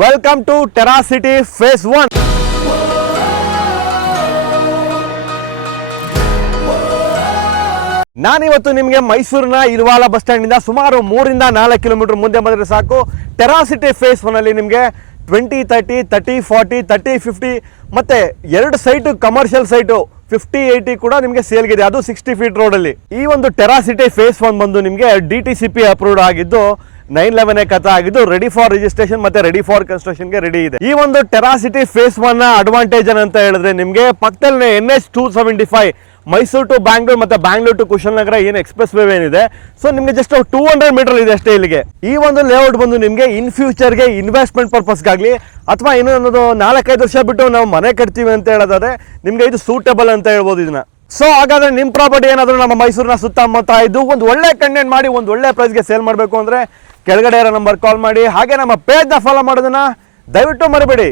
Welcome to Terra City phase 1. ನಾನಿವತ್ತು ನಿಮಗೆ ಮೈಸೂರಿನ ಇಲ್ವಾಲ ಬಸ್ ಸ್ಟ್ಯಾಂಡ್ ಇಂದ ಸುಮಾರು 3 ರಿಂದ 4 ಕಿಲೋಮೀಟರ್ ಮುಂದೆ ಬಂದರೆ ಸಾಕು. ಟೆರಾ ಸಿಟಿ ಫೇಸ್ 1 ಅಲ್ಲಿ ನಿಮಗೆ 2030, 3040, 3050 ಮತ್ತೆ 2 ಸೈಟು ಕಮರ್ಷಿಯಲ್ ಸೈಟು 5080 ಕೂಡ ನಿಮಗೆ ಸೇಲ್ಗಿದೆ. ಅದು 60 ಫೀಟ್ ರೋಡ್ ಅಲ್ಲಿ. ಈ ಒಂದು ಟೆರಾ ಸಿಟಿ ಫೇಸ್ 1 ಬಂದು ನಿಮಗೆ DTCP ಅಪ್ರೂವ್ಡ್ ಆಗಿದ್ದು 911 ಕಥಾ ಆಗಿದ್ದು ರೆಡಿ ಫಾರ್ ರಿಜಿಸ್ಟ್ರೇಷನ್ ಮತ್ತೆ ರೆಡಿ ಫಾರ್ ಕನ್ಸ್ಟ್ರಕ್ಷನ್ ಗೆ ರೆಡಿ ಇದೆ. ಈ ಒಂದು ಟೆರಾ ಸಿಟಿ ಫೇಸ್ 1 ನ ಅಡ್ವಾಂಟೇಜ್ ಅಂತ ಹೇಳಿದ್ರೆ ನಿಮಗೆ ಪಕ್ಕದಲ್ಲಿ NH 275 ಮೈಸೂರು ಟು ಬ್ಯಾಂಗ್ಳೂರ್ ಮತ್ತೆ ಬ್ಯಾಂಗ್ಳೂರ್ ಟು ಕುಶಾಲನಗರ ಏನು ಎಕ್ಸ್ಪ್ರೆಸ್ ವೇ ಏನಿದೆ, ಸೊ ನಿಮಗೆ ಜಸ್ಟ್ 200 ಮೀಟರ್ ಇದೆ ಅಷ್ಟೇ ಇಲ್ಲಿಗೆ. ಈ ಒಂದು ಲೇಔಟ್ ಬಂದು ನಿಮಗೆ ಇನ್ ಫ್ಯೂಚರ್ಗೆ ಇನ್ವೆಸ್ಟ್ಮೆಂಟ್ ಪರ್ಪಸ್ಗಾಗಲಿ ಅಥವಾ ಇನ್ನೊಂದು 4-5 ವರ್ಷ ಬಿಟ್ಟು ನಾವು ಮನೆ ಕಟ್ತೀವಿ ಅಂತ ಹೇಳೋದಾದ್ರೆ ನಿಮಗೆ ಇದು ಸೂಟೇಬಲ್ ಅಂತ ಹೇಳ್ಬೋದು ಇದನ್ನ. ಸೊ ಹಾಗಾದ್ರೆ ನಿಮ್ಮ ಪ್ರಾಪರ್ಟಿ ಏನಾದರೂ ನಮ್ಮ ಮೈಸೂರಿನ ಸುತ್ತಮುತ್ತ ಇದು ಒಂದು ಒಳ್ಳೆ ಕಂಟೆಂಟ್ ಮಾಡಿ ಒಂದು ಒಳ್ಳೆ ಪ್ರೈಸ್ಗೆ ಸೇಲ್ ಮಾಡಬೇಕು ಅಂದ್ರೆ ಕೆಳಗಡೆ ಇರೋ ನಂಬರ್ ಕಾಲ್ ಮಾಡಿ. ಹಾಗೆ ನಮ್ಮ ಪೇಜ್ನ ಫಾಲೋ ಮಾಡೋದನ್ನ ದಯವಿಟ್ಟು ಮರಿಬೇಡಿ.